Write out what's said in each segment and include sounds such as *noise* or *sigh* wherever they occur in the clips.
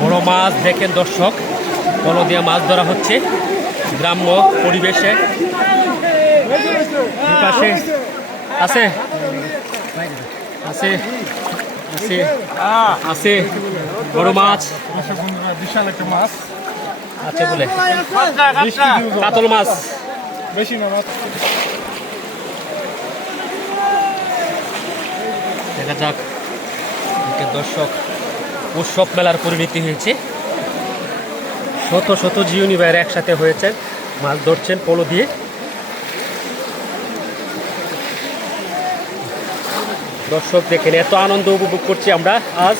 মাছ দেখেন দর্শক পলো দিয়ে মাছ ধরা হচ্ছে। গ্রাম্য পরিবেশে। পাশে আছে আছে আছে আছে বড় মাছ। বিশাল একটা মাছ। আছে বলে। বিশ কাতল মাছ। বেশি না মাছ। দেখা যাক। দর্শক উৎসব মেলার পরিণতি হয়েছে। শত শত জিওনি বাইরে একসাথে হয়েছেন, মাছ ধরছেন, পোলো দিয়ে। দর্শক দেখেন এত আনন্দ উপভোগ করছি আমরা আজ।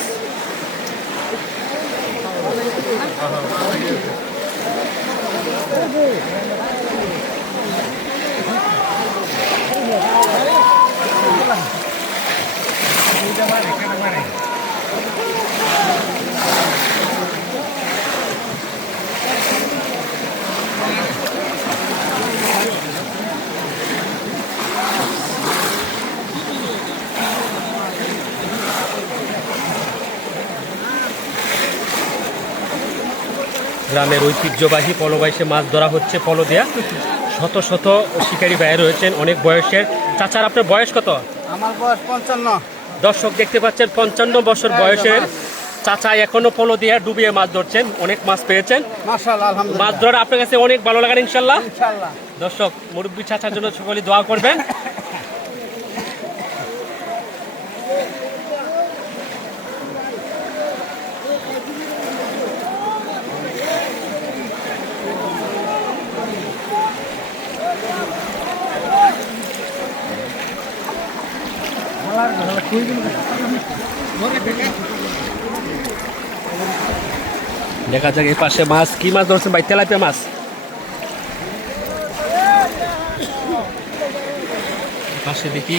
গ্রামের ঐতিহ্যবাহী পলবাইশে মাছ ধরা হচ্ছে পলো দেয়া শত শত শিকারী ভাইয়া রয়েছেন অনেক বয়সের। চাচার আপনার বয়স কত? আমার বয়স পঞ্চান্ন। দর্শক দেখতে পাচ্ছেন পঞ্চান্ন বছর বয়সের চাচা এখনও পলো দিয়ে ডুবিয়ে মাছ ধরছেন অনেক মাছ পেয়েছেন। মাছ আলহামদুলিল্লাহ। ধরা আপনার কাছে অনেক ভালো লাগার ইনশাল্লাহ দর্শক মুরব্বী চাচার জন্য সকলে দোয়া করবেন। *laughs* দেখা যাক এই পাশে মাছ কি মাছ ধরছেন ভাই? তেলাপিয়া মাছ। পাশে দেখি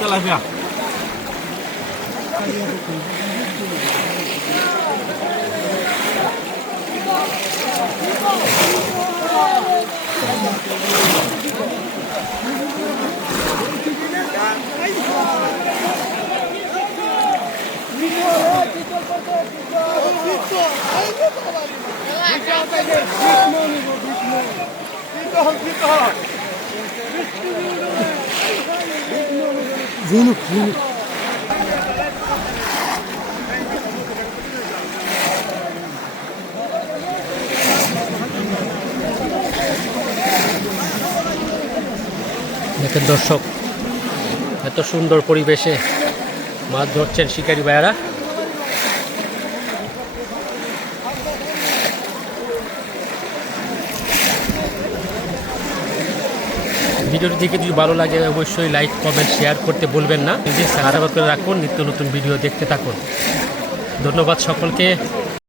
তেলাপিয়া। দেখেন দর্শক এত সুন্দর পরিবেশে মাছ ধরছেন শিকারী ভাইয়ারা। ভিডিওটি দেখে যদি ভালো লাগে, অবশ্যই লাইক, কমেন্ট, শেয়ার করতে বলবেন না। নিজে সাহায্য করে রাখুন, নিত্য নতুন ভিডিও দেখতে থাকুন। ধন্যবাদ সকলকে।